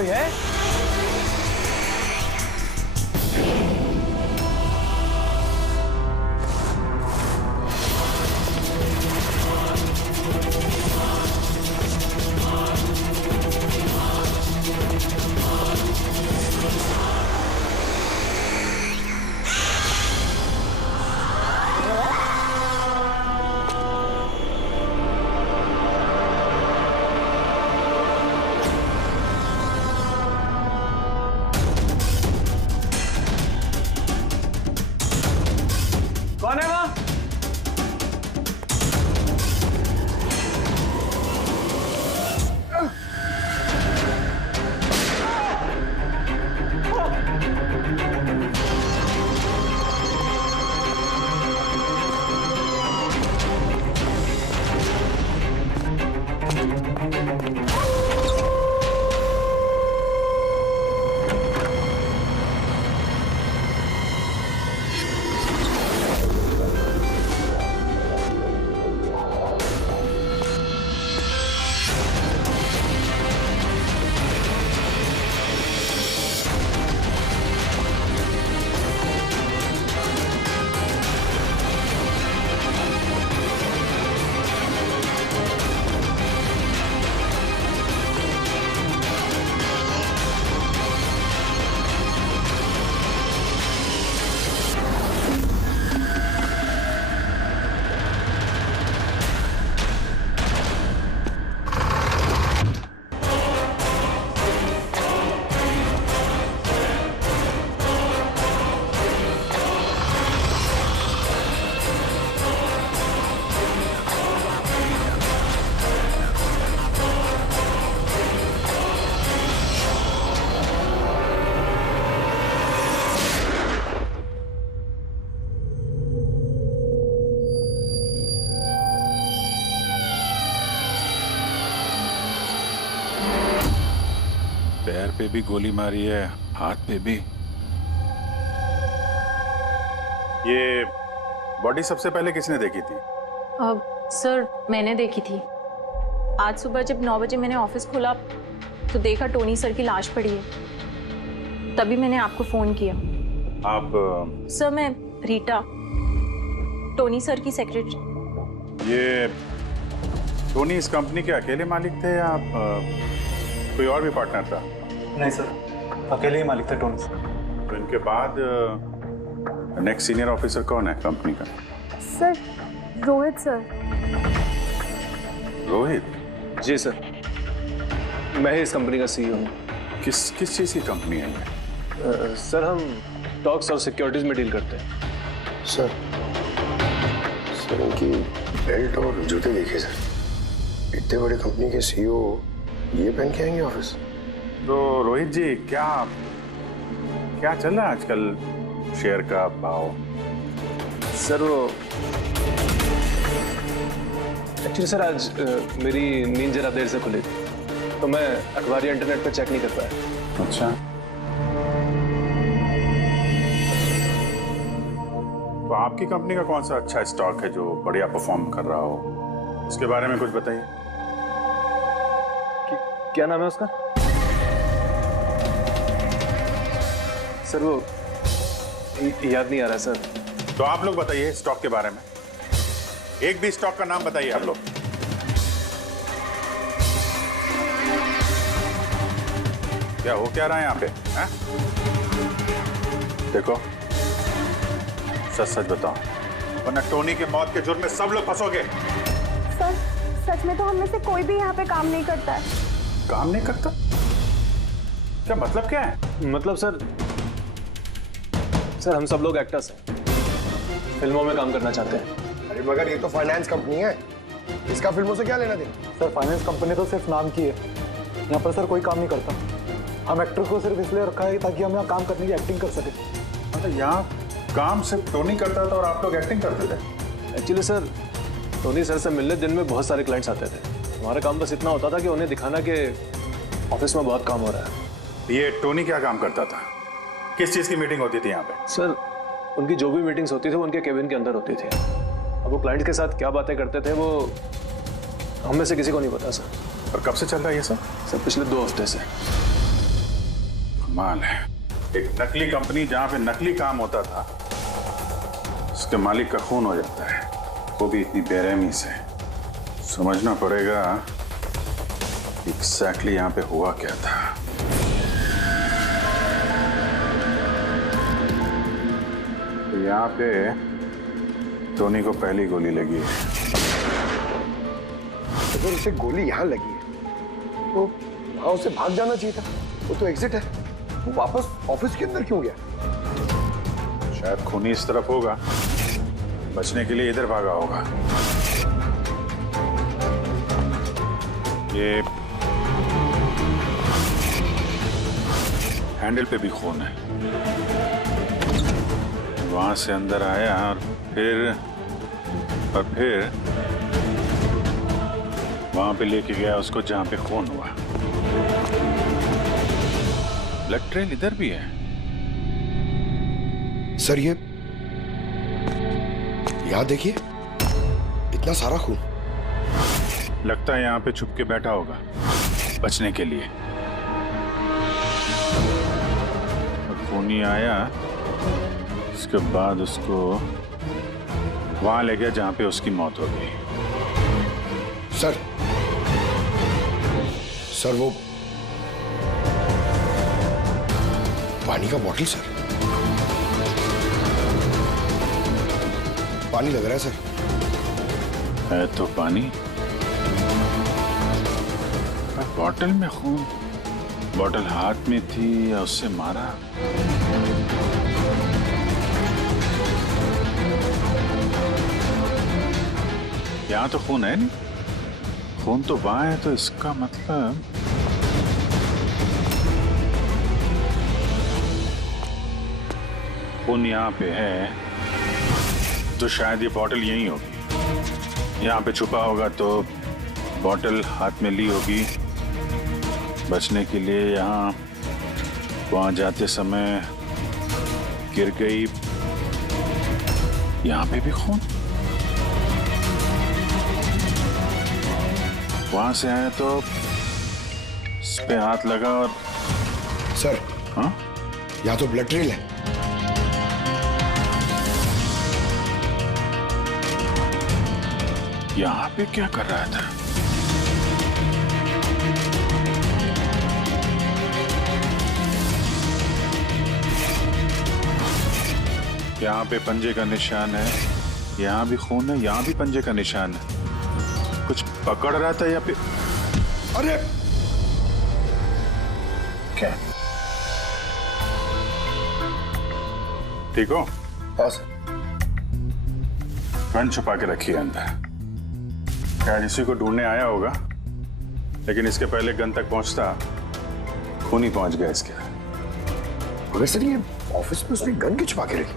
कोई है? कौन है वहां? पैर पे भी गोली मारी है, हाथ पे भी। ये बॉडी सबसे पहले किसने देखी थी? सर मैंने देखी थी। आज सुबह जब 9 बजे मैंने ऑफिस खोला तो देखा टोनी सर की लाश पड़ी है, तभी मैंने आपको फोन किया। आप? सर मैं रीटा, टोनी सर की सेक्रेटरी। ये टोनी इस कंपनी के अकेले मालिक थे या आप कोई और भी पार्टनर था? नहीं सर, अकेले ही मालिक थे टोनी सर। तो इनके बाद नेक्स्ट सीनियर ऑफिसर कौन है कंपनी का? Sir Rohit sir. रोहित? जी सर, मैं ही इस कंपनी का सीईओ हूँ। किस चीज़ की कंपनी है ये? सर हम स्टॉक्स और सिक्योरिटीज में डील करते हैं। सर उनकी बेल्ट और जूते देखिए सर, इतने बड़ी कंपनी के सीईओ ये पहन के आएंगे ऑफिस? तो रोहित जी क्या चल रहा है आजकल शेयर का भाव? सर वो एक्चुअली सर आज मेरी नींद जरा देर से खुली थी, तो मैं अखबार या इंटरनेट पर चेक नहीं कर पाया। अच्छा, तो आपकी कंपनी का कौन सा अच्छा स्टॉक है जो बढ़िया परफॉर्म कर रहा हो, उसके बारे में कुछ बताइए। क्या नाम है उसका? सर वो याद नहीं आ रहा सर। तो आप लोग बताइए स्टॉक के बारे में, एक भी स्टॉक का नाम बताइए आप लोग। क्या हो क्या रहा है यहाँ पे हैं? देखो सच सच बताओ, वरना टोनी के मौत के जुर्म में सब लोग फंसोगे। सर सच में तो हम में से कोई भी यहाँ पे काम नहीं करता है। काम नहीं करता? क्या मतलब क्या है? मतलब सर हम सब लोग एक्टर्स हैं, फिल्मों में काम करना चाहते हैं। अरे मगर ये तो फाइनेंस कंपनी है, इसका फिल्मों से क्या लेना देना? सर फाइनेंस कंपनी तो सिर्फ नाम की है, यहाँ पर सर कोई काम नहीं करता। हम एक्टर को सिर्फ इसलिए रखा है ताकि हम यहाँ काम करने की एक्टिंग कर सके। मतलब यहाँ काम सिर्फ टोनी करता था और आप लोग एक्टिंग करते थे? एक्चुअली सर टोनी सर से मिलने दिन में बहुत सारे क्लाइंट्स आते थे, हमारा काम बस इतना होता था कि उन्हें दिखाना कि ऑफिस में बहुत काम हो रहा है। ये टोनी क्या काम करता था? किस चीज़ की मीटिंग होती थी यहाँ पे? सर उनकी जो भी मीटिंग्स होती थी वो उनके केबिन के अंदर होती थी। अब वो क्लाइंट्स के साथ क्या बातें करते थे वो हम में से किसी को नहीं पता सर। और कब से चल रहा है ये सब? सर पिछले 2 हफ्ते से। कमाल है। एक नकली कंपनी जहां पे नकली काम होता था, उसके मालिक का खून हो जाता है, वो भी इतनी बेरहमी से। समझना पड़ेगा एग्जैक्टली यहाँ पे हुआ क्या था। तो यहाँ पे टोनी को पहली गोली लगी है। अगर उसे गोली यहाँ लगी है तो वहां उसे भाग जाना चाहिए था। वो तो एग्जिट है, वो वापस ऑफिस के अंदर क्यों गया? शायद खूनी इस तरफ होगा, बचने के लिए इधर भागा होगा। ये हैंडल पे भी खून है। वहां से अंदर आया और फिर वहां पे लेके गया उसको जहां पे खून हुआ। ब्लड ट्रेल इधर भी है। सर ये यहाँ देखिए, इतना सारा खून। लगता है यहाँ पे छुप के बैठा होगा बचने के लिए। और खूनी आया, उसके बाद उसको वहां ले गया जहां पे उसकी मौत हो गई। सर वो पानी का बॉटल सर, पानी लग रहा है सर। है तो पानी, बॉटल में खून। बॉटल हाथ में थी या उससे मारा? यहाँ तो खून है नहीं, खून तो वहां है, तो इसका मतलब खून यहाँ पे है तो शायद ये बॉटल यहीं होगी। यहाँ पे छुपा होगा तो बॉटल हाथ में ली होगी बचने के लिए। यहाँ वहां जाते समय गिर गई। यहाँ पे भी खून, वहां से आया तो इस पे हाथ लगा और सर हाँ, यहाँ तो ब्लड ट्रेल है। यहाँ पे क्या कर रहा था? यहाँ पे पंजे का निशान है, यहाँ भी खून है, यहाँ भी पंजे का निशान है। कुछ पकड़ रहा था या फिर? अरे क्या? ठीक हो? हाँ सर। गन छुपा के रखी है अंदर। शायद इसी को ढूंढने आया होगा, लेकिन इसके पहले गन तक पहुंचता खून ही पहुंच गया इसके। मगर सर ये ऑफिस में उसने गन क्यों छुपा के रखी?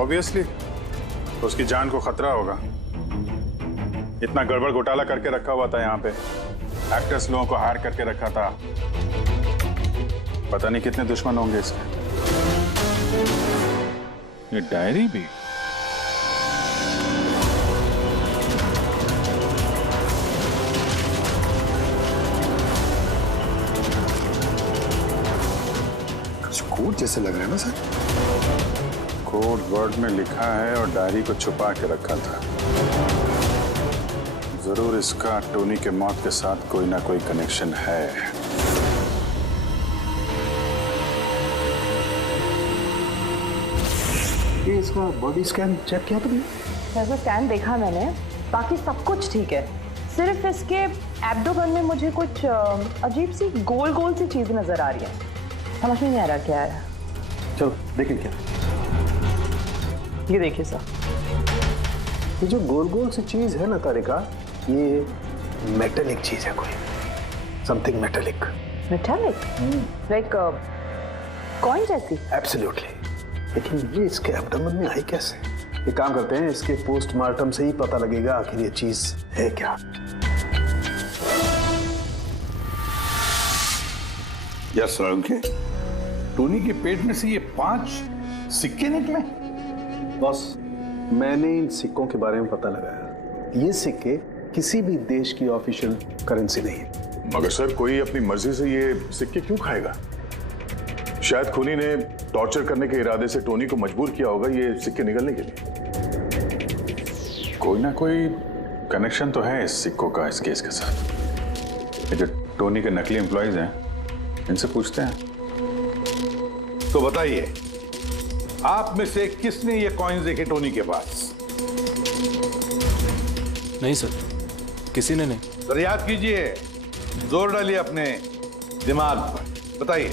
ऑब्वियसली तो उसकी जान को खतरा होगा। इतना गड़बड़ घोटाला करके रखा हुआ था यहाँ पे, एक्टर्स लोगों को हायर करके रखा था। पता नहीं कितने दुश्मन होंगे इसके। ये डायरी भी। कोड जैसे लग रहा है ना सर? कोड वर्ड में लिखा है और डायरी को छुपा के रखा था। जरूर इसका टोनी के मौत के साथ कोई ना कोई कनेक्शन है। ये इसका बॉडी स्कैन चेक किया तुमने? वैसे स्कैन देखा मैंने, बाकी सब कुछ ठीक है। सिर्फ इसके एब्डोमेन में मुझे कुछ अजीब सी गोल गोल सी चीज नजर आ रही है। समझ में नहीं आ रहा क्या है। चलो देखें क्या। ये देखिए सर, ये जो गोल गोल सी चीज है ना तारिका, ये मेटेलिक चीज है, कोई something metallic. Metallic like coin जैसी? एब्सोल्युटली। लेकिन ये इसके एब्डोमेन में आई कैसे? एक काम करते हैं, इसके पोस्टमार्टम से ही पता लगेगा आखिर ये चीज है क्या। यस रंके, टोनी के पेट में से ये 5 सिक्के निकले। बॉस, मैंने इन सिक्कों के बारे में पता लगाया। ये सिक्के किसी भी देश की ऑफिशियल करेंसी नहीं है। मगर सर कोई अपनी मर्जी से ये सिक्के क्यों खाएगा? शायद खूनी ने टॉर्चर करने के इरादे से टोनी को मजबूर किया होगा ये सिक्के निगलने के लिए। कोई ना कोई कनेक्शन तो है इस सिक्कों का इस केस के साथ। ये जो टोनी के नकली एम्प्लॉयज हैं, इनसे पूछते हैं। तो बताइए, आप में से किसने ये कॉइन्स देखे टोनी के पास? नहीं सर, किसी ने नहीं। सर याद कीजिए, जोर डालिए अपने दिमाग पर, बताइए।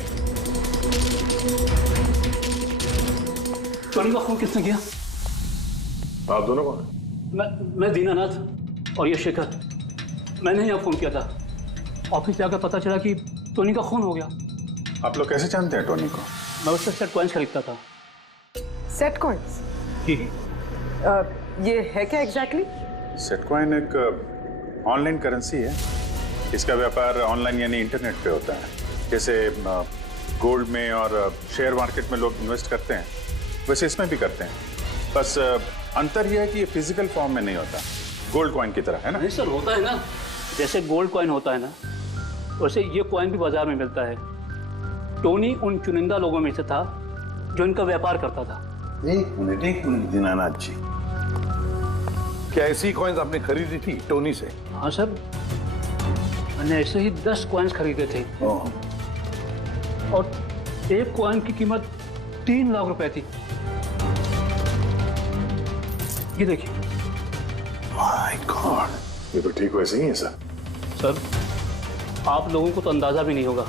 टोनी का फोन किसने किया? आप दोनों कौन? मैं दीनानाथ और ये शेखर। मैंने यहाँ फोन किया था। ऑफिस जाकर पता चला कि टोनी का खून हो गया। आप लोग कैसे जानते हैं टोनी को? मैं उससे सेट कॉइन्स खरीदता था। Set coins? ये है क्या एग्जैक्टली? सेट कॉइन एक ऑनलाइन करेंसी है। इसका व्यापार ऑनलाइन यानी इंटरनेट पे होता है। जैसे गोल्ड में और शेयर मार्केट में लोग इन्वेस्ट करते हैं, वैसे इसमें भी करते हैं। बस अंतर यह है कि ये फिजिकल फॉर्म में नहीं होता, गोल्ड कॉइन की तरह, है ना? नहीं सर, होता है ना। जैसे गोल्ड कॉइन होता है ना, वैसे ये कॉइन भी बाजार में मिलता है। टोनी उन चुनिंदा लोगों में से था जो इनका व्यापार करता था। एक मिनट दीनानाथ जी, क्या ऐसी कॉइन्स आपने खरीदी थी टोनी से? हाँ सर, मैंने ऐसे ही 10 कॉइन्स खरीदे थे और एक कॉइन की कीमत 3 लाख रुपए थी। ये देखिए। माय गॉड, ये तो ठीक वैसे ही है सर। सर, आप लोगों को तो अंदाजा भी नहीं होगा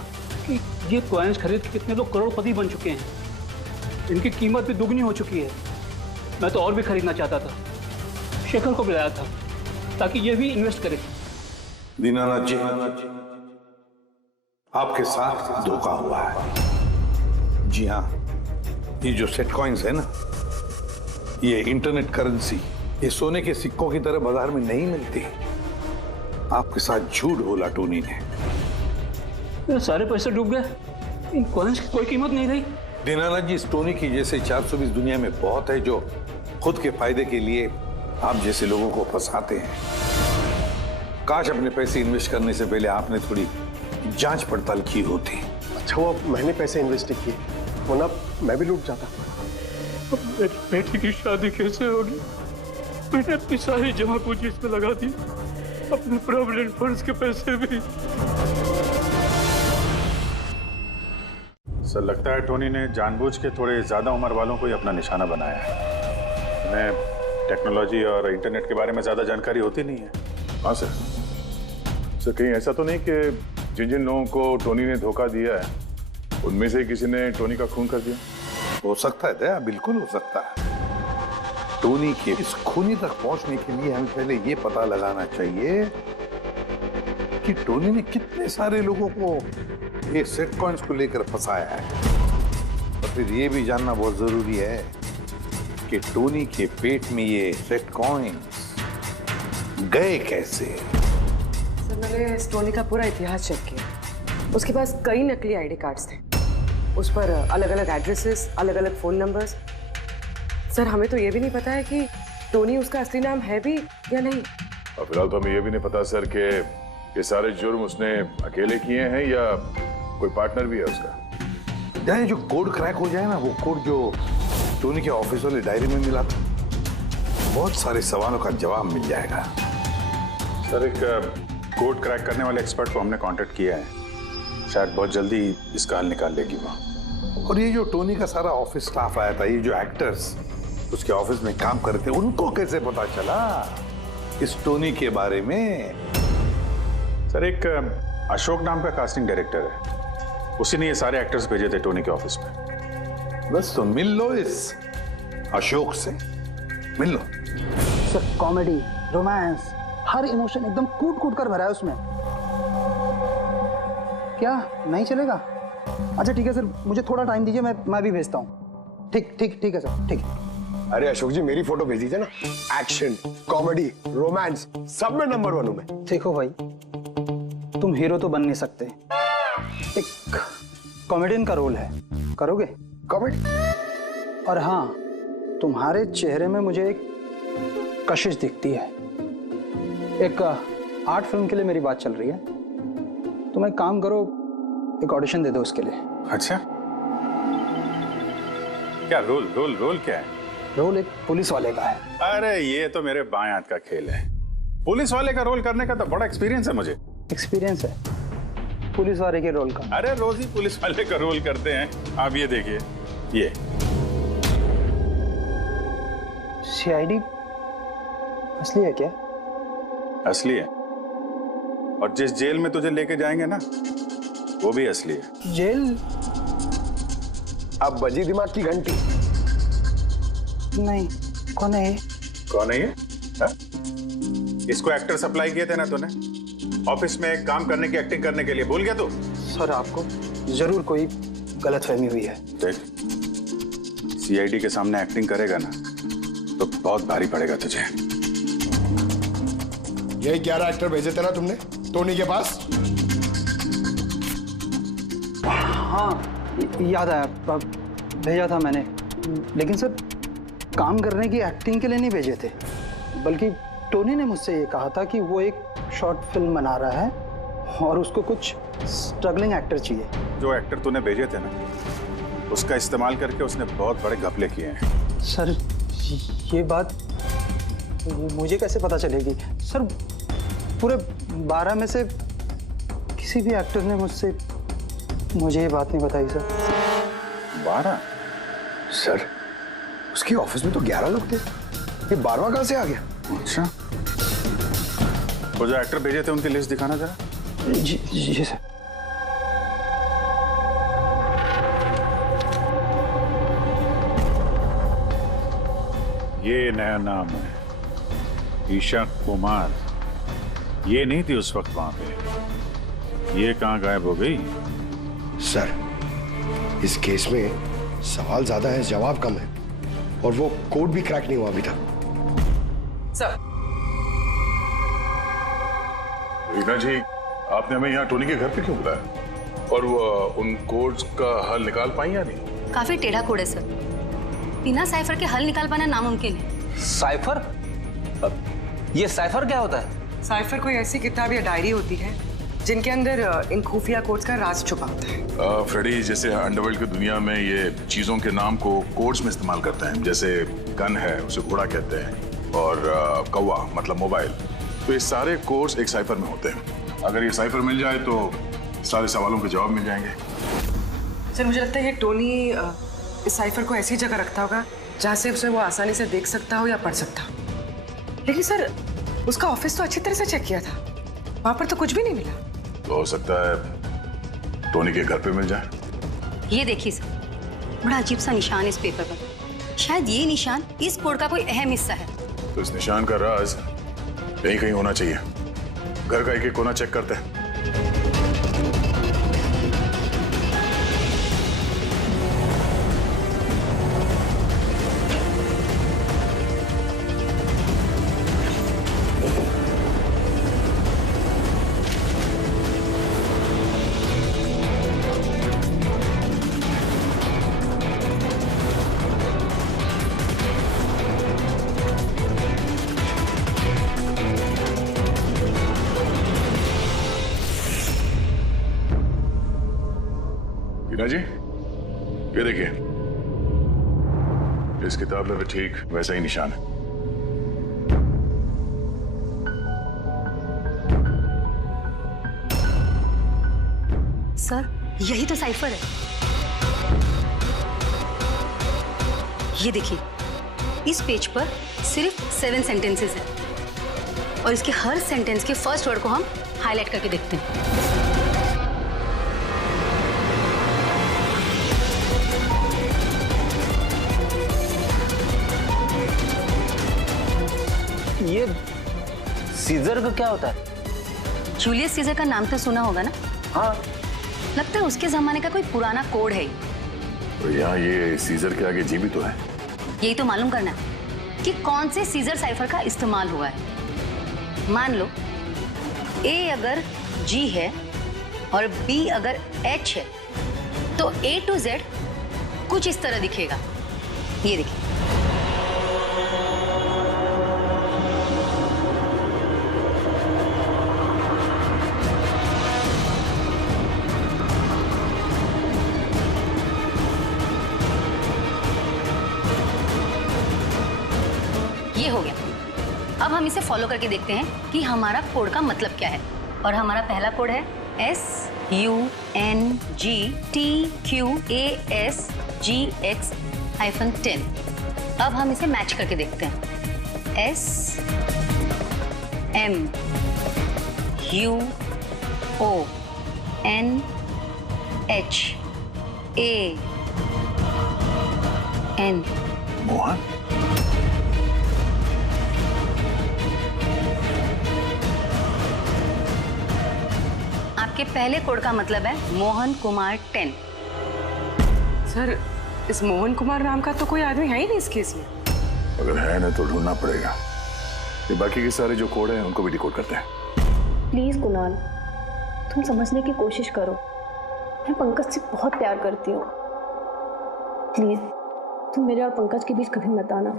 कि ये कॉइन्स खरीद के कितने लोग करोड़पति बन चुके हैं। इनकी कीमत भी दुगनी हो चुकी है। मैं तो और भी खरीदना चाहता था। शेखर को बुलाया था ताकि ये भी इन्वेस्ट करे। दीनानाथ जी, आपके साथ धोखा हुआ है। जी हाँ, ये जो सेट कॉइन्स है ना, ये इंटरनेट करेंसी, ये सोने के सिक्कों की तरह बाजार में नहीं मिलती। आपके साथ झूठ बोला टोनी ने। मेरे सारे पैसे डूब गए। इन कॉइन्स की कोई कीमत नहीं रही। दीनानाथ जी, इस टोनी की जैसे 420 दुनिया में बहुत है जो खुद के फायदे के लिए आप जैसे लोगों को फंसाते हैं। काश अपने पैसे इन्वेस्ट करने से पहले आपने थोड़ी जांच पड़ताल की होती। अच्छा वो मैंने पैसे इन्वेस्ट किए, वरना मैं भी लूट जाता। अब मेरी बेटी की शादी कैसे होगी? मैंने अपनी सारी जमा पूंजी इसमें लगा दी, अपने प्रोविडेंट फंड्स के पैसे भी। सर, लगता है टोनी ने जानबूझ के थोड़े ज्यादा उम्र वालों को ही अपना निशाना बनाया है। उन्हें टेक्नोलॉजी और इंटरनेट के बारे में ज्यादा जानकारी होती नहीं है। हाँ सर। सर कहीं ऐसा तो नहीं कि जिन जिन लोगों को टोनी ने धोखा दिया है उनमें से किसी ने टोनी का खून कर दिया? हो सकता है दया, बिल्कुल हो सकता है। टोनी के इस खूनी तक पहुंचने के लिए हमें पहले ये पता लगाना चाहिए कि टोनी ने कितने सारे लोगों को ये सेट कॉइन्स को लेकर फंसाया है। और फिर ये भी जानना बहुत जरूरी है कि टोनी के पेट में ये सेट कॉइन्स गए कैसे। सर मैंने इस टोनी का पूरा इतिहास चेक किया। उसके पास कई नकली आईडी कार्ड्स थे, उस पर अलग अलग एड्रेसेस, अलग अलग फोन नंबर्स। सर हमें तो ये भी नहीं पता है कि टोनी उसका असली नाम है भी या नहीं। और फिलहाल तो हमें ये भी नहीं पता सर कि ये सारे जुर्म उसने अकेले किए हैं या कोई पार्टनर भी है उसका। यानी जो कोड क्रैक हो जाए ना, वो कोड जो टोनी के ऑफिस वाले डायरी में मिला था, बहुत सारे सवालों का जवाब मिल जाएगा। सर, एक कोड क्रैक करने वाले एक्सपर्ट को हमने कांटेक्ट किया है। शायद बहुत जल्दी इसका हल निकाल लेगी वो। और ये जो टोनी का सारा ऑफिस स्टाफ आया था, ये जो एक्टर्स उसके ऑफिस में काम करते, उनको कैसे पता चला इस टोनी के बारे में? सर, एक अशोक नाम का कास्टिंग डायरेक्टर है, उसी ने ये सारे एक्टर्स भेजे थे टोनी के ऑफिस में। बस तो मिल लो इस अशोक से, मिल लो। सर कॉमेडी, रोमांस, हर इमोशन एकदम कूट कूट कर भरा है उसमें। क्या नहीं चलेगा? अच्छा ठीक है सर, मुझे थोड़ा टाइम दीजिए, मैं भी भेजता हूँ। ठीक ठीक ठीक है सर, ठीक है। अरे अशोक जी मेरी फोटो भेज दीजिए ना। एक्शन, कॉमेडी, रोमांस सब में नंबर 1 हूं मैं। देखो भाई, तुम हीरो तो बन नहीं सकते, एक कॉमेडियन का रोल है, करोगे? कॉमेडी? और हाँ, तुम्हारे चेहरे में मुझे एक कशिश दिखती है। एक आर्ट फिल्म के लिए मेरी बात चल रही है, तुम एक काम करो, एक ऑडिशन दे दो उसके लिए। अच्छा, क्या रोल रोल रोल क्या है? रोल एक पुलिस वाले का है। अरे ये तो मेरे बाएं हाथ का खेल है। पुलिस वाले का रोल करने का तो बड़ा एक्सपीरियंस है मुझे। एक्सपीरियंस है पुलिस वाले के रोल का? अरे रोज ही पुलिस वाले का रोल करते हैं। आप ये देखिए, ये सीआईडी असली है क्या? असली है, और जिस जेल में तुझे लेके जाएंगे ना वो भी असली है। जेल? अब बजी दिमाग की घंटी। नहीं, कौन है ये? कौन है ये? हा? इसको एक्टर सप्लाई किए थे ना तूने ऑफिस में काम करने की, एक्टिंग करने के लिए, भूल गया तू? सर आपको जरूर कोई गलतफहमी हुई है। देख, सीआईडी के सामने एक्टिंग करेगा ना तो बहुत भारी पड़ेगा तुझे। यही 11 एक्टर भेजे थे ना तुमने टोनी के पास? हाँ याद आया, भेजा था मैंने, लेकिन सर काम करने की, एक्टिंग के लिए नहीं भेजे थे, बल्कि टोनी ने मुझसे ये कहा था कि वो एक शॉर्ट फिल्म बना रहा है और उसको कुछ स्ट्रगलिंग एक्टर चाहिए। जो एक्टर तूने भेजे थे ना उसका इस्तेमाल करके उसने बहुत बड़े घपले किए हैं। सर ये बात मुझे कैसे पता चलेगी? सर पूरे 12 में से किसी भी एक्टर ने मुझे ये बात नहीं बताई सर। 12? सर उसकी ऑफिस में तो 11 लोग थे, ये 12वां कहां से आ गया? अच्छा, वो जो एक्टर भेजे थे उनकी लिस्ट दिखाना जरा। जी सर। ये नया नाम है, ईशा कुमार। ये नहीं थी उस वक्त वहां पे, ये कहां गायब हो गई? सर इस केस में सवाल ज्यादा है, जवाब कम है, और वो कोड भी क्रैक नहीं हुआ अभी तक। सर रीना जी, आपने हमें यहाँ टोनी के घर पे क्यों बुलाया? और वो उन कोड्स का हल निकाल पाई या नहीं? काफी टेढ़ा कोड है सर, बिना साइफर के हल निकाल पाना नामुमकिन है। साइफर? ये साइफर क्या होता है? साइफर कोई ऐसी किताब या डायरी होती है जिनके अंदर इन खुफिया कोड्स का राज छुपा होता है। फ्रेडी, जैसे अंडरवर्ल्ड की दुनिया में ये चीजों के नाम को कोड्स में इस्तेमाल करते हैं, जैसे गन है उसे घोड़ा कहते हैं, और कौवा मतलब मोबाइल, तो ये सारे कोड्स एक साइफर में होते हैं। अगर ये साइफर मिल जाए तो सारे सवालों के जवाब मिल जाएंगे। सर मुझे लगता है ये टोनी इस साइफर को ऐसी जगह रखता होगा जहाँ से उसे वो आसानी से देख सकता हो या पढ़ सकता हो। लेकिन सर उसका ऑफिस तो अच्छी तरह से चेक किया था, वहां पर तो कुछ भी नहीं मिला। तो हो सकता है टोनी के घर पे मिल जाए। ये देखिए सर, बड़ा अजीब सा निशान इस पेपर पर, शायद ये निशान इस कोड का कोई अहम हिस्सा है। तो इस निशान का राज यहीं कहीं होना चाहिए। घर का एक एक कोना चेक करते हैं। रीना जी, ये देखिए, इस किताब में भी ठीक वैसा ही निशान है। सर यही तो साइफर है। ये देखिए, इस पेज पर सिर्फ 7 सेंटेंसेस हैं और इसके हर सेंटेंस के फर्स्ट वर्ड को हम हाईलाइट करके देखते हैं। ये सीजर का क्या होता है? जूलियस सीजर का नाम तो सुना होगा ना? हाँ। लगता है उसके जमाने का कोई पुराना कोड है। तो यहाँ ये सीजर के आगे जी भी तो है। यही तो मालूम करना है कि कौन से सीजर साइफर का इस्तेमाल हुआ है। मान लो ए अगर जी है और बी अगर एच है तो ए टू जेड कुछ इस तरह दिखेगा। ये देखिए, हम इसे फॉलो करके देखते हैं कि हमारा कोड का मतलब क्या है। और हमारा पहला कोड है SUNGTQASGX-10। अब हम इसे मैच करके देखते हैं। SMUONHAN। मोहन? आपके पहले कोड का मतलब है मोहन कुमार 10। सर, इस मोहन कुमार नाम का तो कोई आदमी है ही नहीं इस केस में। अगर है ना तो ढूंढना पड़ेगा। ये बाकी के सारे जो कोड हैं उनको भी डिकोड करते हैं। प्लीज कुणाल, तुम समझने की कोशिश करो। मैं पंकज से बहुत प्यार करती हूँ। प्लीज तुम मेरे और पंकज के बीच कभी मत आना।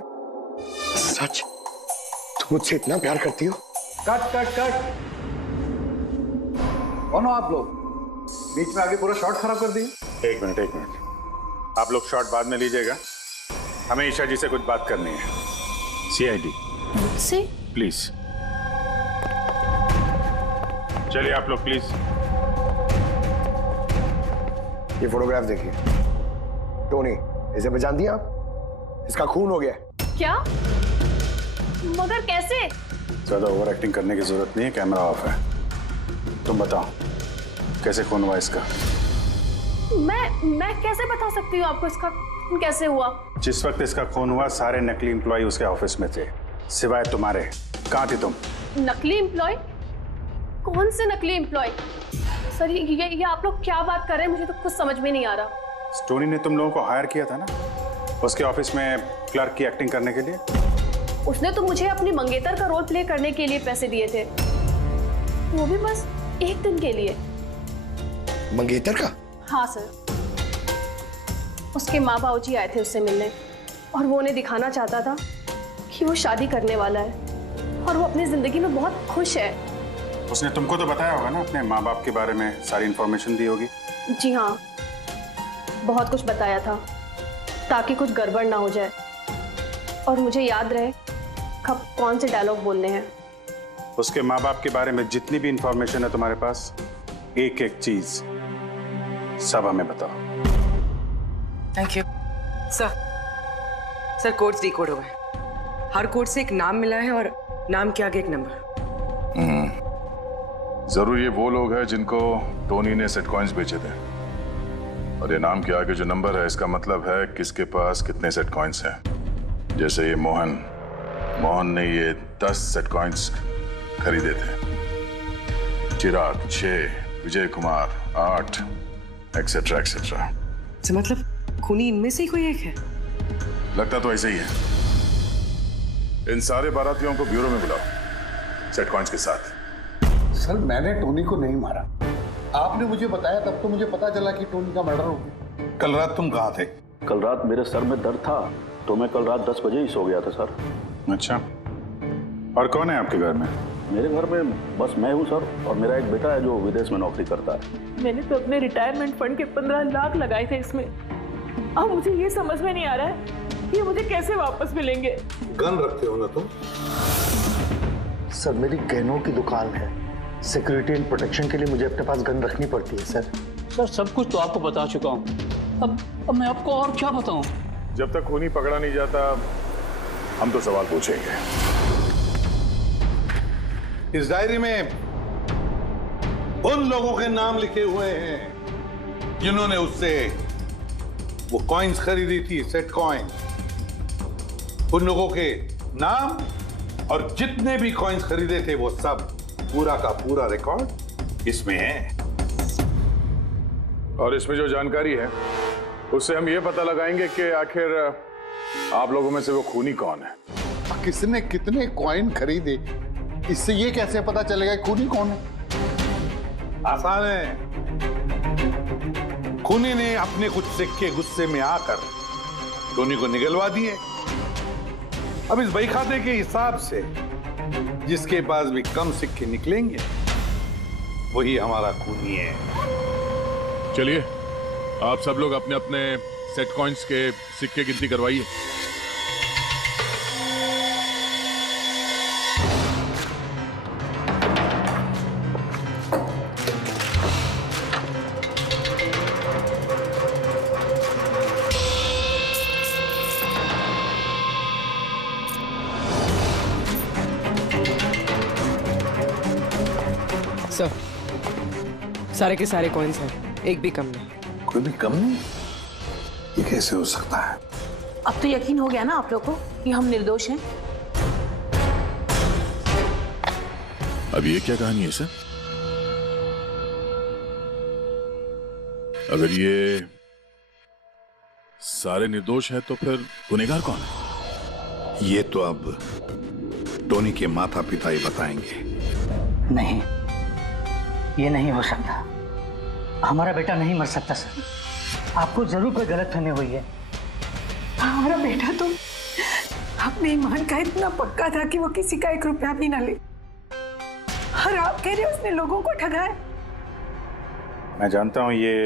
सच? तुम मुझसे इतना प्यार करती हो? Cut cut cut. कौन हो आप लोग? बीच में आगे पूरा शॉट खराब कर दिए। एक मिनट। आप लोग शॉट बाद में लीजिएगा, हमें ईशा जी से कुछ बात करनी है। CID से प्लीज चलिए आप लोग प्लीज। ये फोटोग्राफ देखिए। टोनी, इसे पहचान दिया आप? इसका खून हो गया। क्या? मगर कैसे? ज्यादा ओवर एक्टिंग करने की जरूरत नहीं है, कैमरा ऑफ है। तुम बताओ कैसे खून हुआ इसका? मैं कैसे बता सकती हूँ आपको इसका खून कैसे हुआ? जिस वक्त इसका खून हुआ सारे नकली एम्प्लॉय उसके ऑफिस में थे, सिवाय तुम्हारे। कहाँ थी तुम? नकली एम्प्लॉय? कौन से नकली एम्प्लॉय? सर ये आप लोग क्या बात कर रहे हैं? मुझे तो कुछ समझ में नहीं आ रहा। टोनी ने तुम लोगों को हायर किया था ना उसके ऑफिस में क्लर्क की एक्टिंग करने के लिए। उसने तो मुझे अपनी मंगेतर का रोल प्ले करने के लिए पैसे दिए थे, वो भी बस एक दिन के लिए। मंगेतर का? हाँ सर, उसके माँ बाबू जी आए थे उससे मिलने और वो उन्हें दिखाना चाहता था कि वो शादी करने वाला है और वो अपनी जिंदगी में बहुत खुश है। उसने तुमको तो बताया होगा ना अपने माँ बाप के बारे में, सारी इंफॉर्मेशन दी होगी। जी हाँ, बहुत कुछ बताया था ताकि कुछ गड़बड़ ना हो जाए और मुझे याद रहे कब कौन से डायलॉग बोलने हैं। उसके माँ बाप के बारे में जितनी भी इंफॉर्मेशन है तुम्हारे पास, एक एक चीज सब हमें बताओ। Thank you sir. Codes decode हो गए। हर कोड से एक नाम मिला है और नाम के आगे एक नंबर। जरूर ये वो लोग हैं जिनको टोनी ने सेट कॉइन्स बेचे थे, और ये नाम के आगे जो नंबर है इसका मतलब है किसके पास कितने सेट कॉइन्स हैं। जैसे ये मोहन ने ये 10 सेट कॉइन्स खरीदे थे, चिराग 6, विजय कुमार 8, एक्सेट्रा एक्सेट्रा। मतलब खूनी इनमें से ही कोई एक है? लगता तो ऐसे ही है। इन सारे बारातियों को ब्यूरो में बुलाओ सेट कॉइन्स के साथ। सर, मैंने टोनी को नहीं मारा। आपने मुझे बताया तब तो मुझे पता चला कि टोनी का मर्डर हो गया। कल रात तुम कहाँ थे? कल रात मेरे सर में दर्द था तो मैं कल रात 10 बजे ही सो गया था सर। अच्छा, और कौन है आपके घर में? मेरे घर में बस मैं हूँ सर, और मेरा एक बेटा है जो विदेश में नौकरी करता है। मैंने तो अपने रिटायरमेंट फंड के 15 लाख लगाए थे इसमें। अब मुझे ये समझ में नहीं आ रहा है कि मुझे कैसे वापस मिलेंगे। गन रखते हो ना तुम? सर, मेरी गहनों की दुकान है, सिक्योरिटी एंड प्रोटेक्शन के लिए मुझे अपने पास गन रखनी पड़ती है सर। सर, सब कुछ तो आपको बता चुका हूँ, अब मैं आपको और क्या बताऊं? जब तक खूनी पकड़ा नहीं जाता हम तो सवाल पूछेंगे। इस डायरी में उन लोगों के नाम लिखे हुए हैं जिन्होंने उससे वो कॉइन्स खरीदी थी, सेट कॉइन। उन लोगों के नाम और जितने भी कॉइन्स खरीदे थे वो सब, पूरा का पूरा रिकॉर्ड इसमें है। और इसमें जो जानकारी है उससे हम ये पता लगाएंगे कि आखिर आप लोगों में से वो खूनी कौन है। किसने कितने कॉइन खरीदे, इससे ये कैसे पता चलेगा खूनी कौन है? आसान है। खूनी ने अपने कुछ सिक्के गुस्से में आकर टोनी को निगलवा दिए। अब इस बही खाते के हिसाब से जिसके पास भी कम सिक्के निकलेंगे वही हमारा खूनी है। चलिए, आप सब लोग अपने अपने सेट कॉइन्स के सिक्के गिनती करवाइए। सर, सारे के सारे कॉइन्स हैं, एक भी कम नहीं। कोई भी कम नहीं? ये कैसे हो सकता है? अब तो यकीन हो गया ना आप लोग को कि हम निर्दोष हैं? अब ये क्या कहानी है सर? अगर ये सारे निर्दोष हैं तो फिर गुनहगार कौन है? ये तो अब टोनी के माता पिता ही बताएंगे। नहीं, ये नहीं हो सकता। हमारा बेटा नहीं मर सकता सर। आपको जरूर कोई गलतफहमी हुई है। हमारा बेटा तो अपने ईमान का इतना पक्का था कि वो किसी का 1 रुपया भी ना ले, और आप कह रहे हो उसने लोगों को ठगाया। मैं जानता हूं ये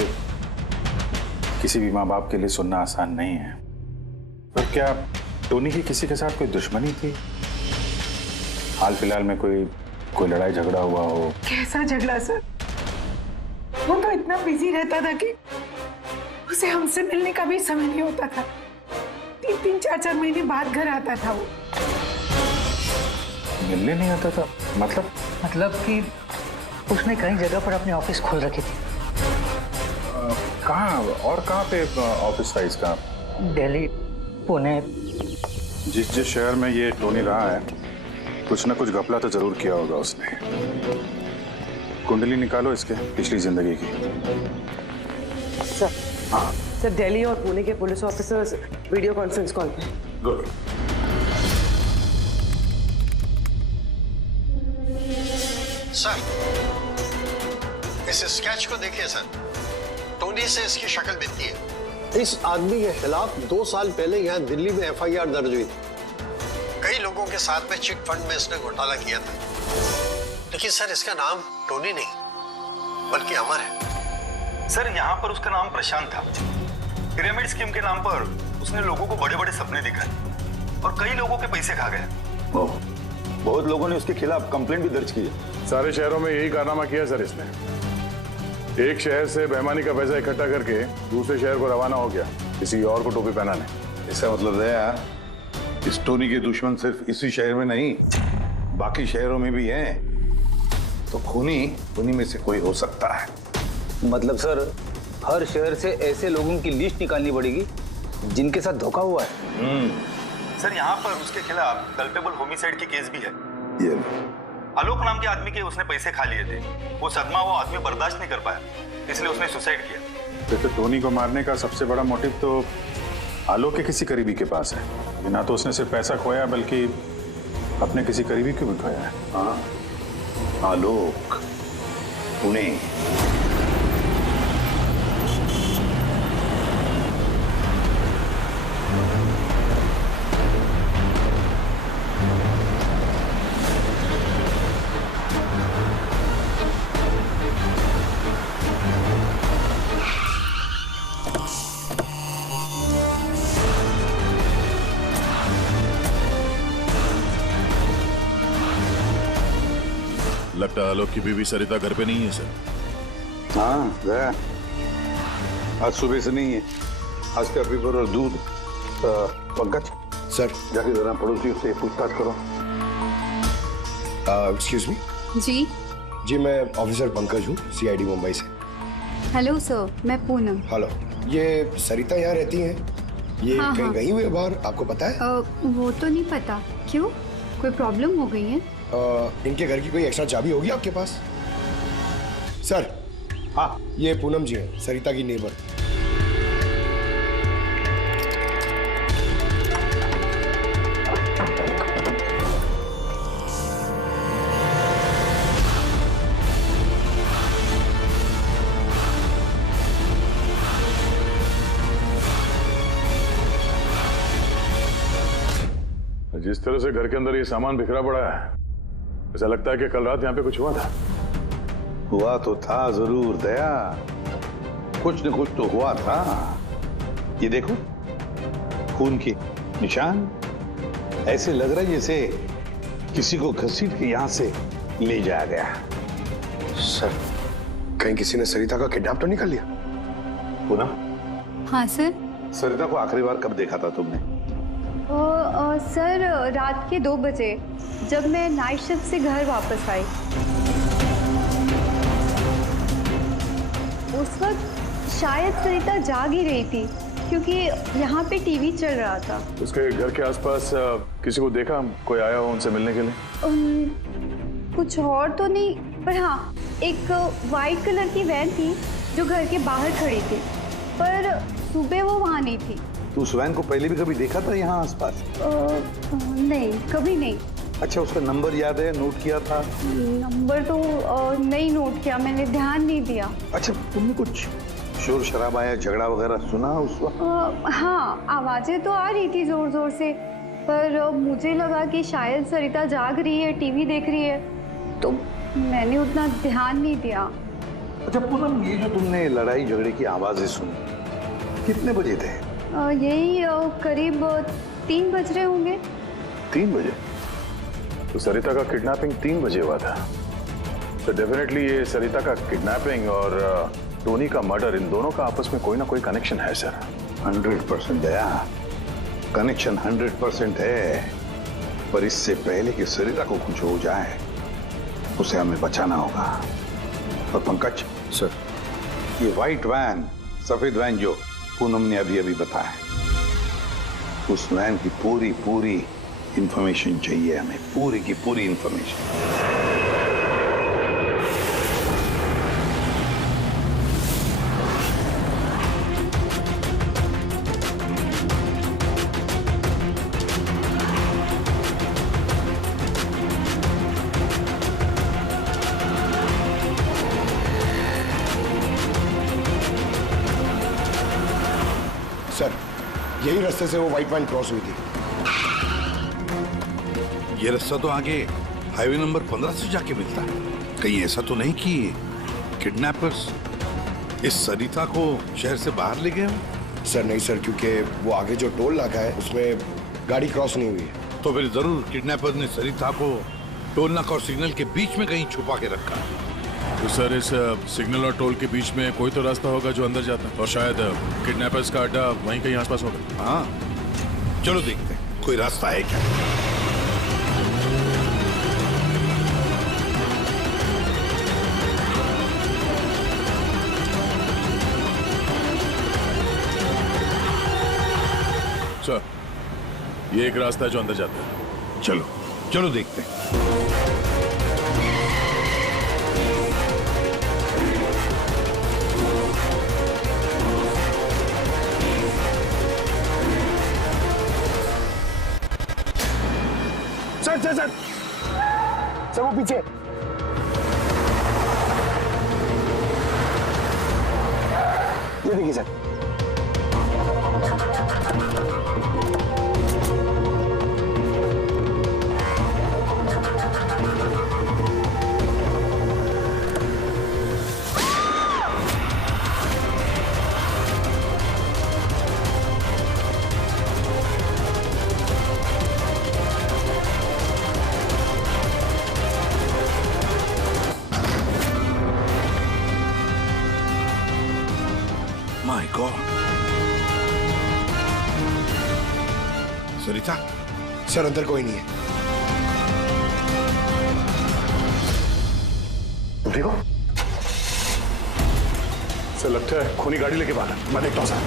किसी भी माँ बाप के लिए सुनना आसान नहीं है, पर क्या टोनी की किसी के साथ कोई दुश्मनी थी? हाल फिलहाल में कोई लड़ाई झगड़ा हुआ हो? कैसा झगड़ा सर? वो तो इतना बिजी रहता था कि उसे हमसे मिलने का भी समय नहीं होता था। 3-3, 4-4 महीने बाद घर आता था वो। मिलने नहीं आता था? मतलब कि उसने कई जगह पर अपने ऑफिस खोल रखी थी। कहाँ और कहाँ पे ऑफिस था इसका? दिल्ली, पुणे। जिस शहर में ये टोनी रहा है, कुछ ना कुछ घपला तो जरूर किया होगा उसने। कुंडली निकालो इसके पिछली जिंदगी की। सर, हाँ सर, दिल्ली और पुणे के police officers video conference call पे। गुड। सर, इस स्केच को देखिए सर। टोनी से इसकी शक्ल मिलती है। इस आदमी के खिलाफ 2 साल पहले यहाँ दिल्ली में FIR दर्ज हुई थी। कई लोगों के साथ में चिट फंड में इसने घोटाला किया था, लेकिन सर इसका नाम टोनी नहीं बल्कि अमर है। सर, यहाँ पर उसका नाम प्रशांत था। पिरामिड स्कीम के नाम पर उसने लोगों को बड़े बड़े सपने दिखाए और कई लोगों के पैसे खा गया। बहुत लोगों ने उसके खिलाफ कंप्लेंट भी दर्ज की है। सारे शहरों में यही कारनामा किया सर इसने। एक शहर से बेईमानी का पैसा इकट्ठा करके दूसरे शहर को रवाना हो गया किसी और को टोपी पहनाने। इसका मतलब है इस टोनी के दुश्मन सिर्फ इसी शहर में नहीं, बाकी शहरों में भी हैं। तो खूनी में से कोई हो सकता है। मतलब सर, हर शहर से ऐसे लोगों की लिस्ट निकालनी पड़ेगी जिनके साथ धोखा हुआ है। सर, यहाँ पर उसके खिलाफ कल्पेबल होमिसाइड की केस भी है। ये आलोक नाम के आदमी के उसने पैसे खा लिए थे। वो सदमा वो आदमी बर्दाश्त नहीं कर पाया, इसलिए उसने सुसाइड किया। तो टोनी को मारने का सबसे बड़ा मोटिव तो आलोक के किसी करीबी के पास है। ना तो उसने सिर्फ पैसा खोया बल्कि अपने किसी करीबी को भी खोया है। हाँ, आलोक, पुणे। लगता है आलोक की बीवी सरिता घर पे नहीं है सर। हाँ गया, आज सुबह से नहीं है। आज का पेपर और दूध। पंकज सर, जाके जरा पड़ोसियों से पूछताछ करो। Excuse me. जी, मैं ऑफिसर पंकज हूँ, CID मुंबई से। हेलो सर, मैं पूनम। हेलो, ये सरिता यहाँ रहती हैं? ये हाँ, कहीं हाँ। गई हुई है बाहर, आपको पता है? वो तो नहीं पता। क्यों, कोई प्रॉब्लम हो गई है? इनके घर की कोई एक्स्ट्रा चाबी होगी आपके पास? सर, हाँ, ये पूनम जी हैं, सरिता की नेबर। जिस तरह से घर के अंदर ये सामान बिखरा पड़ा है, ऐसा लगता है कि कल रात यहाँ पे कुछ हुआ था। हुआ तो था जरूर दया, कुछ न कुछ तो हुआ था। ये देखो, खून के निशान। ऐसे लग रहा है जैसे किसी को घसीट के यहाँ से ले जाया गया। सर, कहीं किसी ने सरिता का किडनैप तो नहीं कर लिया? पूनम। हाँ सर। सरिता को आखिरी बार कब देखा था तुमने? सर, रात के 2 बजे, जब मैं नाइट शिफ्ट से घर वापस आई। उस वक्त शायद सरिता जाग ही रही थी क्योंकि यहाँ पे टीवी चल रहा था। उसके घर के आसपास किसी को देखा, कोई आया हो उनसे मिलने के लिए? कुछ और तो नहीं, पर हाँ एक वाइट कलर की वैन थी जो घर के बाहर खड़ी थी, पर सुबह वो वहाँ नहीं थी। तो उस वैन को पहले भी कभी देखा था यहाँ आसपास? नहीं, कभी नहीं। अच्छा, उसका नंबर याद है, नोट किया था? नंबर तो नहीं नोट किया, मैंने ध्यान नहीं दिया। अच्छा, तुमने कुछ शोर शराबा या झगड़ा वगैरह सुना उस वक्त? हाँ, आवाजें तो आ रही थी जोर जोर से, पर मुझे लगा कि शायद सरिता जाग रही है, टीवी देख रही है, तो मैंने उतना ध्यान नहीं दिया। अच्छा पूनम, ये जो तुमने लड़ाई झगड़े की आवाजें सुनी कितने बजे थे? यही करीब 3 बज रहे होंगे। 3 बजे? तो सरिता का किडनैपिंग 3 बजे हुआ था। तो डेफिनेटली ये सरिता का किडनैपिंग और टोनी का मर्डर, इन दोनों का आपस में कोई ना कोई कनेक्शन है सर। 100% दया, कनेक्शन 100% है, पर इससे पहले कि सरिता को कुछ हो जाए उसे हमें बचाना होगा। और पंकज सर, ये व्हाइट वैन, सफेद वैन जो पूनम ने अभी अभी बताया, उस वैन की पूरी इंफॉर्मेशन चाहिए हमें, पूरी की पूरी इंफॉर्मेशन। सर, यही रास्ते से वो व्हाइट वैन क्रॉस हुई थी। ये रास्ता तो आगे हाईवे नंबर 15 से जाके मिलता है। कहीं ऐसा तो नहीं कि किडनैपर्स इस सरिता को शहर से बाहर ले गए हो? सर नहीं सर, क्योंकि वो आगे जो टोल नाका है उसमें गाड़ी क्रॉस नहीं हुई है। तो फिर जरूर किडनैपर ने सरिता को टोल नाका और सिग्नल के बीच में कहीं छुपा के रखा। तो सर, इस सिग्नल और टोल के बीच में कोई तो रास्ता होगा जो अंदर जाता है, और शायद किडनैपर्स का अड्डा वहीं कहीं आसपास होगा। हाँ, चलो देखते हैं कोई रास्ता है क्या। सर, ये एक रास्ता है जो अंदर जाता है। चलो देखते हैं। सर वो पीछे। ये देखिए sir. My God. Sarita? Sir अंदर कोई नहीं है। देखो सर, लगता है खूनी गाड़ी लेके बाहर। मैं देखता हूँ सर।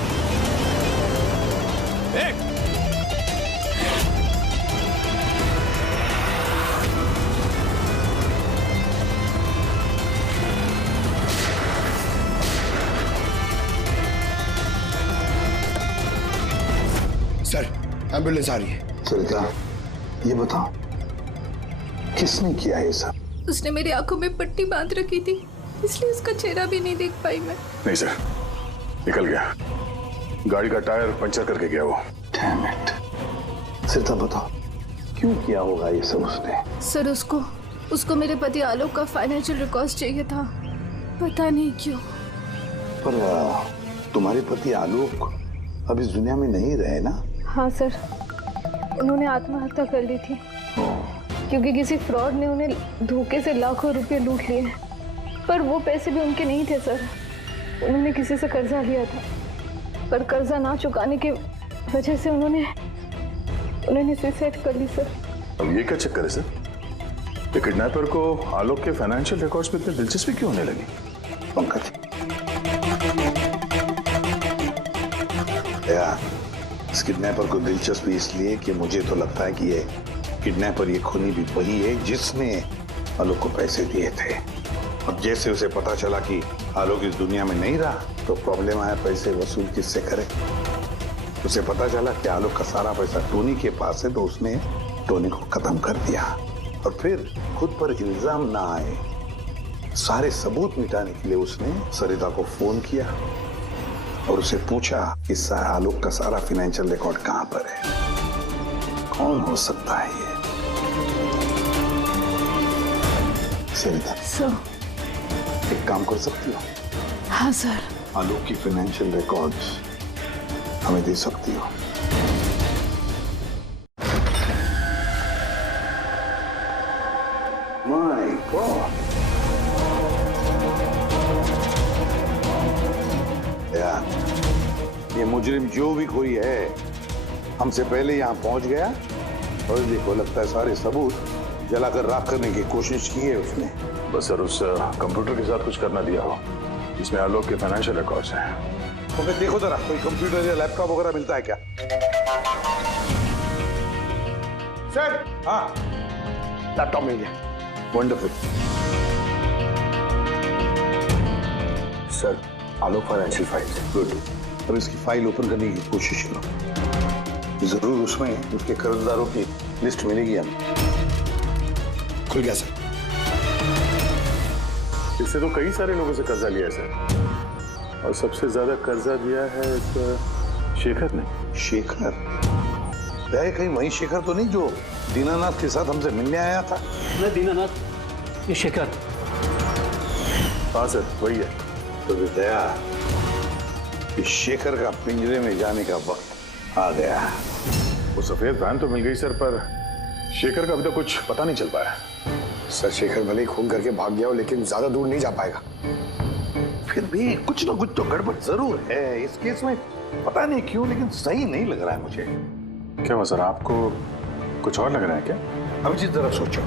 सर एम्बुलेंस आ रही है। सरिता, ये बताओ किसने किया ये सब? उसने मेरी आंखों में पट्टी बांध रखी थी, इसलिए उसका चेहरा भी नहीं देख पाई मैं। नहीं सर, निकल गया। गाड़ी का टायर पंचर करके गया वो। Damn it. सरिता बताओ क्यों किया होगा ये सब उसने? सर उसको मेरे पति आलोक का फाइनेंशियल रिकॉर्ड चाहिए था, पता नहीं क्यों। पर तुम्हारे पति आलोक अब इस दुनिया में नहीं रहे ना? हाँ सर, उन्होंने आत्महत्या कर ली थी क्योंकि किसी फ्रॉड ने उन्हें धोखे से लाखों रुपए लूट लिए। पर वो पैसे भी उनके नहीं थे सर, उन्होंने किसी से कर्जा लिया था, पर कर्जा ना चुकाने की वजह से उन्होंने सुसाइड कर ली सर। अब ये क्या चक्कर है सर? ये किडनैपर को आलोक के फाइनेंशियल रिकॉर्ड्स में इतनी दिलचस्पी क्यों होने लगी? पंकज, या इस किडनैपर को दिलचस्पी इसलिए कि मुझे तो लगता है कि ये किडनैपर, ये खूनी भी वही है जिसने आलोक को पैसे दिए थे। अब जैसे उसे पता चला कि आलोक इस दुनिया में नहीं रहा तो प्रॉब्लम आया, पैसे वसूल किससे करे। उसे पता चला कि आलोक का सारा पैसा टोनी के पास है तो उसने टोनी को खत्म कर दिया और फिर खुद पर इल्जाम ना आए सारे सबूत मिटाने के लिए उसने सरिता को फोन किया और उसे पूछा कि आलोक का सारा फाइनेंशियल रिकॉर्ड कहां पर है। कौन हो सकता है ये? सरिता सर, एक काम कर सकती हो? हाँ सर। आलोक की फाइनेंशियल रिकॉर्ड्स हमें दे सकती हो? माय गॉड, ये मुजरिम जो भी कोई है हमसे पहले यहाँ पहुंच गया और देखो लगता है सारे सबूत जलाकर राख करने की कोशिश की है उसने। बस सर उस कंप्यूटर के साथ कुछ करना दिया हो जिसमें आलोक के फाइनेंशियल रिकॉर्ड्स हैं। तो फिर देखो जरा कोई कंप्यूटर या लैपटॉप वगैरह मिलता है क्या? सर, हाँ, लैपटॉप मिल गया। वंडरफुल। सर, आलोक फाइनेंशियल फाइल। गुड। अब इसकी फाइल ओपन करने की कोशिश करो, जरूर उसमें उसके कर्जदारों की लिस्ट मिलेगी हमें। खुल गया सर। इससे तो कई सारे लोगों से कर्जा लिया है सर, और सबसे ज्यादा कर्जा दिया है शेखर ने। शेखर? कहीं वही शेखर तो नहीं जो दीनानाथ के साथ हमसे मिलने आया था? मैं दीनानाथ, ये शेखर। हाँ सर, वही है। तो विद्या, इस शेखर का पिंजरे में जाने का वक्त आ गया। वो सफेद वैन तो मिल गई सर, पर शेखर का अभी तक कुछ पता नहीं चल पाया। सर, शेखर भले ही खून करके भाग गया हो लेकिन ज्यादा दूर नहीं जा पाएगा। फिर भी कुछ ना कुछ तो गड़बड़ जरूर है इस केस में। पता नहीं क्यों लेकिन सही नहीं लग रहा है मुझे। क्या हुआ सर, आपको कुछ और लग रहा है क्या? अब जिस तरह सोचो,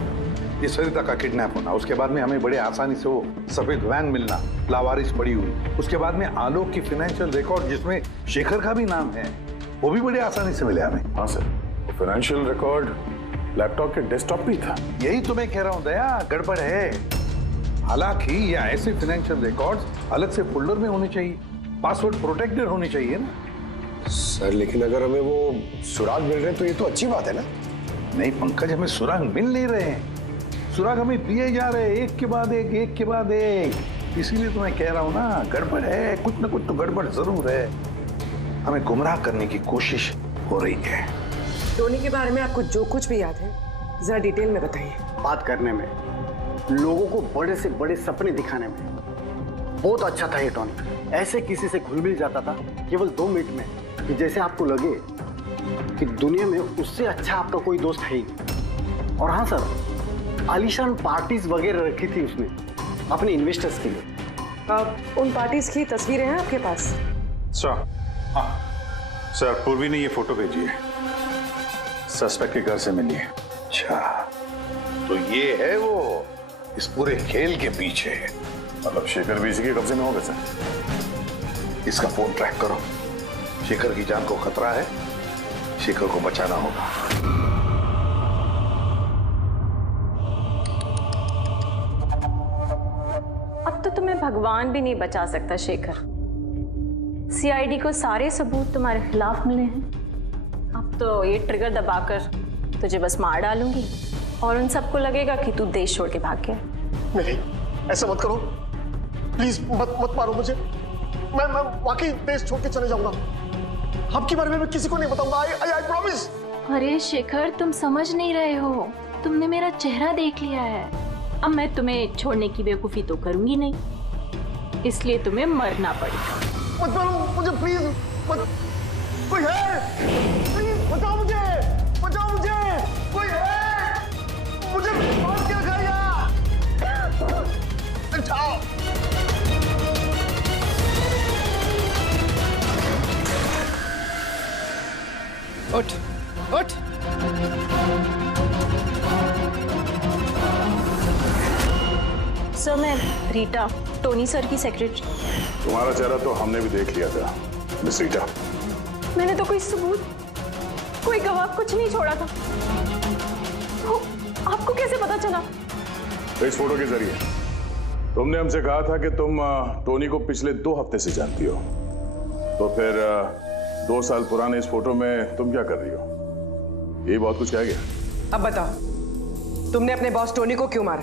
ये सरिता का किडनैप होना, उसके बाद में हमें बड़े आसानी से वो सफेद वैन मिलना लावारिस पड़ी हुई, उसके बाद में आलोक की फाइनेंशियल रिकॉर्ड जिसमें शेखर का भी नाम है वो भी बड़े आसानी से मिले हमें। हाँ सर, फाइनेंशियल रिकॉर्ड लैपटॉप के डेस्कटॉप पे था। यही तो मैं कह रहा हूँ दया, गड़बड़ है। हालांकि ये ऐसे फाइनेंशियल रिकॉर्ड्स अलग से फोल्डर में होने चाहिए, पासवर्ड प्रोटेक्टेड होने चाहिए ना। सर, लेकिन अगर हमें वो सुराग मिल रहे हैं तो ये तो अच्छी बात है ना? नहीं पंकज, हमें सुराग मिल नहीं रहे हैं, सुराग हमें दिए जा रहे हैं एक के बाद एक, एक के बाद एक। इसीलिए तो मैं कह रहा हूँ ना, गड़बड़ है, कुछ ना कुछ तो गड़बड़ जरूर है। हमें गुमराह करने की कोशिश हो रही है। टोनी के बारे में आपको जो कुछ भी याद है जरा डिटेल में बताइए। बात करने में, लोगों को बड़े से बड़े सपने दिखाने में बहुत अच्छा था ये टोनी। ऐसे किसी से घुल मिल जाता था केवल 2 मिनट में कि जैसे आपको लगे कि दुनिया में उससे अच्छा आपका कोई दोस्त है ही। और हाँ सर, आलीशान पार्टीज वगैरह रखी थी उसने अपने इन्वेस्टर्स के लिए। उन पार्टीज की तस्वीरें हैं आपके पास? सर, हाँ सर, पूर्वी ने ये फोटो भेजी है, सस्पेक्ट के घर से मिली है। अच्छा, तो ये है वो इस पूरे खेल के पीछे। मतलब शेखर भी इसी के कब्जे में होगा सर? इसका फोन ट्रैक करो, शेखर की जान को खतरा है, शेखर को बचाना होगा। अब तो तुम्हें भगवान भी नहीं बचा सकता शेखर। सीआईडी को सारे सबूत तुम्हारे खिलाफ मिले हैं। अब तो ये ट्रिगर दबाकर तुझे बस मार डालूंगी और उन सबको लगेगा कि तू देश छोड़ के भाग गया। नहीं, ऐसा मत करो प्लीज, मत मारो मुझे। मैं वाकई देश छोड़ के चले जाऊंगा। आपके बारे में मैं किसी को नहीं बताऊंगा। I promise. अरे शेखर, तुम समझ नहीं रहे हो, तुमने मेरा चेहरा देख लिया है। अब मैं तुम्हें छोड़ने की बेवकूफी तो करूंगी नहीं, इसलिए तुम्हें मरना पड़ेगा। मत मारो मुझे प्लीज, मत। कोई है? प्लीज बचाओ मुझे, बचाओ मुझे, कोई है? मुझे मार के रखा यार। बचाओ। उठ, उठ। सर, मैं रीटा, टोनी सर की सेक्रेटरी। तुम्हारा चेहरा तो हमने भी देख लिया था मिस रीटा। मैंने तो कोई सबूत, कोई गवाह कुछ नहीं छोड़ा था। तो आपको कैसे पता चला? इस फोटो के जरिए। तुमने हमसे कहा था कि तुम टोनी को पिछले 2 हफ्ते से जानती हो, तो फिर 2 साल पुराने इस फोटो में तुम क्या कर रही हो? ये बहुत कुछ कह गया। अब बताओ, तुमने अपने बॉस टोनी को क्यों मारा?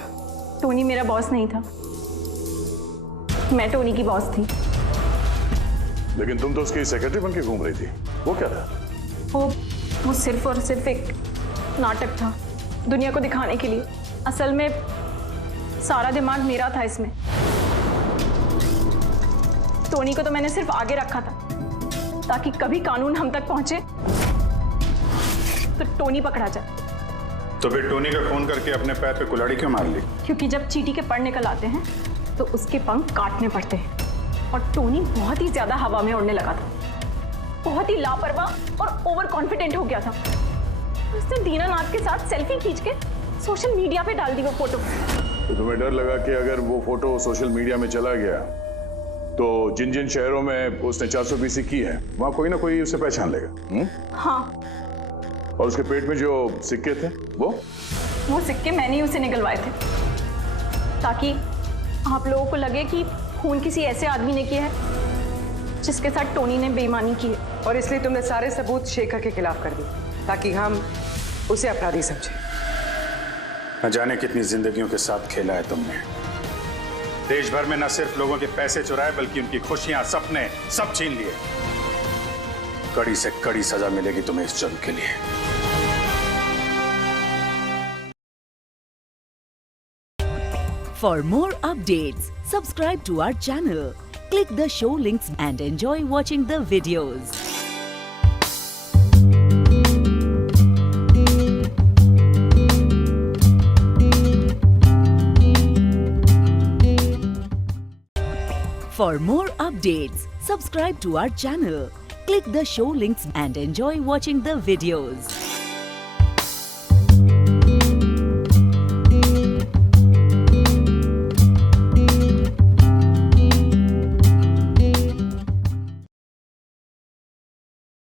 टोनी मेरा बॉस नहीं था, मैं टोनी की बॉस थी। लेकिन तुम तो उसकी सेक्रेटरी बन के घूम रही थी, वो क्या था? वो सिर्फ और सिर्फ एक नाटक था, दुनिया को दिखाने के लिए। असल में सारा दिमाग मेरा था इसमें। टोनी को तो मैंने सिर्फ आगे रखा था ताकि कभी कानून हम तक पहुंचे तो टोनी पकड़ा जाए। तो फिर टोनी का फोन करके अपने पैर पे कुल्हाड़ी क्यों मार ली? क्योंकि जब चींटी के पर निकल आते हैं तो उसके पंख काटने पड़ते हैं, और टोनी बहुत ही ज्यादा हवा में उड़ने लगा था, बहुत ही लापरवाह और ओवर कॉन्फिडेंट हो गया था। उसने दीनानाथ के साथ सेल्फी खींच के सोशल मीडिया पे डाल दी वो फोटो। तो तुम्हें डर लगा कि अगर वो फोटो सोशल मीडिया में चला गया तो जिन जिन शहरों में उसने 420 की है वहां कोई ना कोई उसे पहचान लेगा। हाँ। और उसके पेट में जो सिक्के थे वो सिक्के मैंने ही उसे निकलवाए थे ताकि आप लोगों को लगे कि खून किसी ऐसे आदमी ने किया है जिसके साथ टोनी ने बेईमानी की है। और इसलिए तुमने सारे सबूत शेखर के खिलाफ कर दिए ताकि हम उसे अपराधी समझें। न जाने कितनी जिंदगियों के साथ खेला है तुमने। देश भर में न सिर्फ लोगों के पैसे चुराए बल्कि उनकी खुशियां, सपने सब छीन लिए। कड़ी से कड़ी सजा मिलेगी तुम्हें इस जुर्म के लिए। For more updates, subscribe to our channel, click the show links and enjoy watching the videos. For more updates, subscribe to our channel, click the show links and enjoy watching the videos.